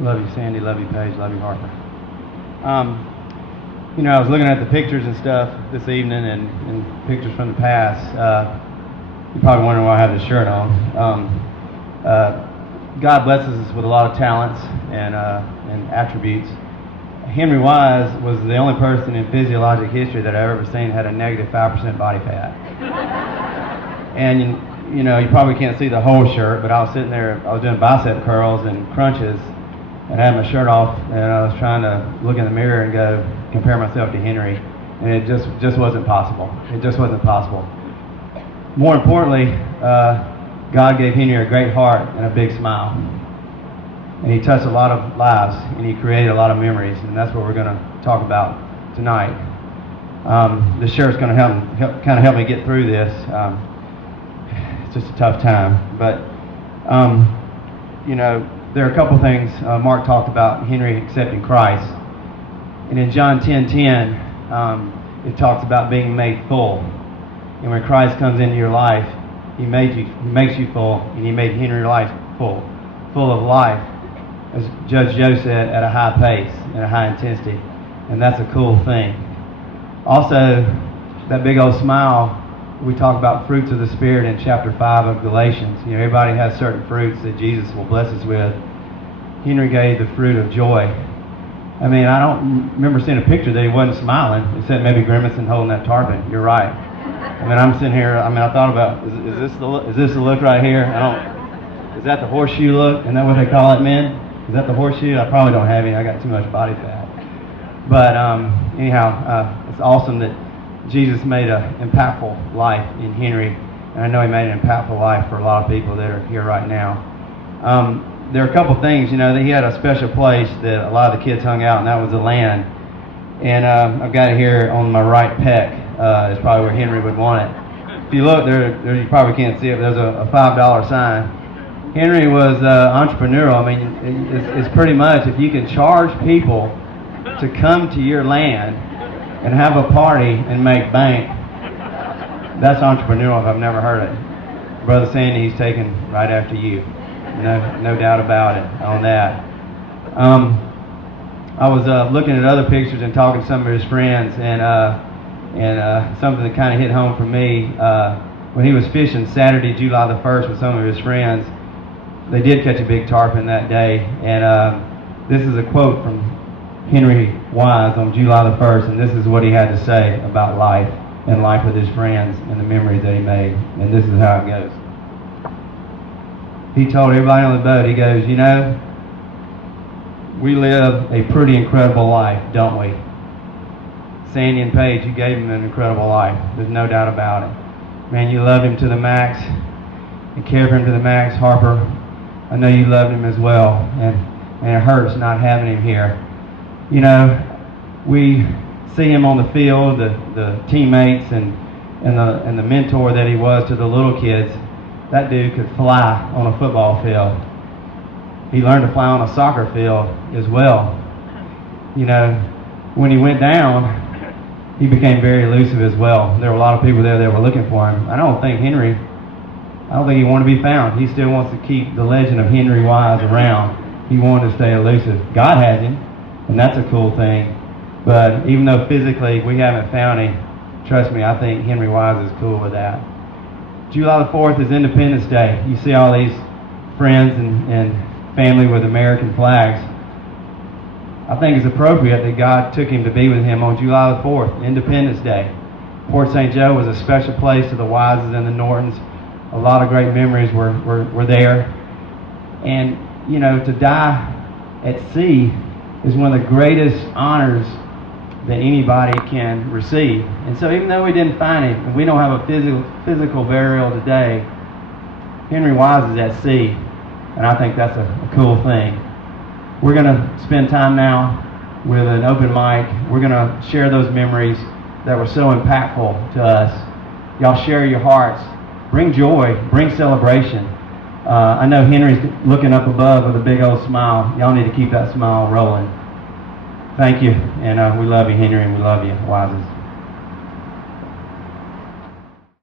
Love you, Sandy. Love you, Paige. Love you, Harper. I was looking at the pictures and stuff this evening and pictures from the past. You're probably wondering why I have this shirt on. God blesses us with a lot of talents and attributes. Henry Wise was the only person in physiologic history that I've ever seen had a negative 5% body fat. And you probably can't see the whole shirt, but I was sitting there, I was doing bicep curls and crunches, and I had my shirt off, and I was trying to look in the mirror and go compare myself to Henry, and it just wasn't possible. It just wasn't possible. More importantly, God gave Henry a great heart and a big smile, and he touched a lot of lives, and he created a lot of memories, and that's what we're going to talk about tonight. This shirt's going to kind of help me get through this. It's just a tough time, but there are a couple things. Mark talked about Henry accepting Christ, and in John 10:10, it talks about being made full. And when Christ comes into your life, He makes you full, and He made Henry's life full of life, as Judge Joe said, at a high pace and a high intensity, and that's a cool thing. Also, that big old smile. We talk about fruits of the Spirit in chapter 5 of Galatians. Everybody has certain fruits that Jesus will bless us with. Henry gave the fruit of joy. I mean, I don't remember seeing a picture that he wasn't smiling, except maybe grimacing holding that tarpon. You're right. I mean, I'm sitting here, I thought about, is this the look right here? Is that the horseshoe look? Isn't that what they call it, men? Is that the horseshoe? I probably don't have any. I got too much body fat. But anyhow, it's awesome that Jesus made an impactful life in Henry, and I know he made an impactful life for a lot of people that are here right now. There are a couple things, that he had a special place that a lot of the kids hung out, and that was the land. And I've got it here on my right pec. It's probably where Henry would want it. If you look, there you probably can't see it, but there's a $5 sign. Henry was entrepreneurial. I mean, it's pretty much if you can charge people to come to your land and have a party and make bank, that's entrepreneurial if I've never heard it. Brother Sandy, he's taken right after you. No doubt about it on that. I was looking at other pictures and talking to some of his friends, and something that kind of hit home for me, when he was fishing Saturday, July the 1st with some of his friends, they did catch a big tarpon that day, and this is a quote from Henry Wise on July the 1st, and this is what he had to say about life and life with his friends and the memories that he made, and this is how it goes. He told everybody on the boat, he goes, we live a pretty incredible life, don't we? Sandy and Paige, you gave him an incredible life. There's no doubt about it. Man, you love him to the max and care for him to the max. Harper, I know you loved him as well, and it hurts not having him here. We see him on the field, the teammates and the mentor that he was to the little kids. That dude could fly on a football field. He learned to fly on a soccer field as well. When he went down, he became very elusive as well. There were a lot of people there that were looking for him. I don't think he wanted to be found. He still wants to keep the legend of Henry Wise around. He wanted to stay elusive. God has him, and that's a cool thing. But even though physically we haven't found him, trust me, I think Henry Wise is cool with that. July the 4th is Independence Day. You see all these friends and family with American flags. I think it's appropriate that God took him to be with him on July the 4th, Independence Day. Port St. Joe was a special place to the Wises and the Nortons. A lot of great memories were there. And, to die at sea is one of the greatest honors that anybody can receive. And so even though we didn't find him, and we don't have a physical burial today, Henry Wise is at sea, and I think that's a cool thing. We're going to spend time now with an open mic. We're going to share those memories that were so impactful to us. Y'all share your hearts. Bring joy. Bring celebration. I know Henry's looking up above with a big old smile. Y'all need to keep that smile rolling. Thank you, and we love you, Henry, and we love you, Wises.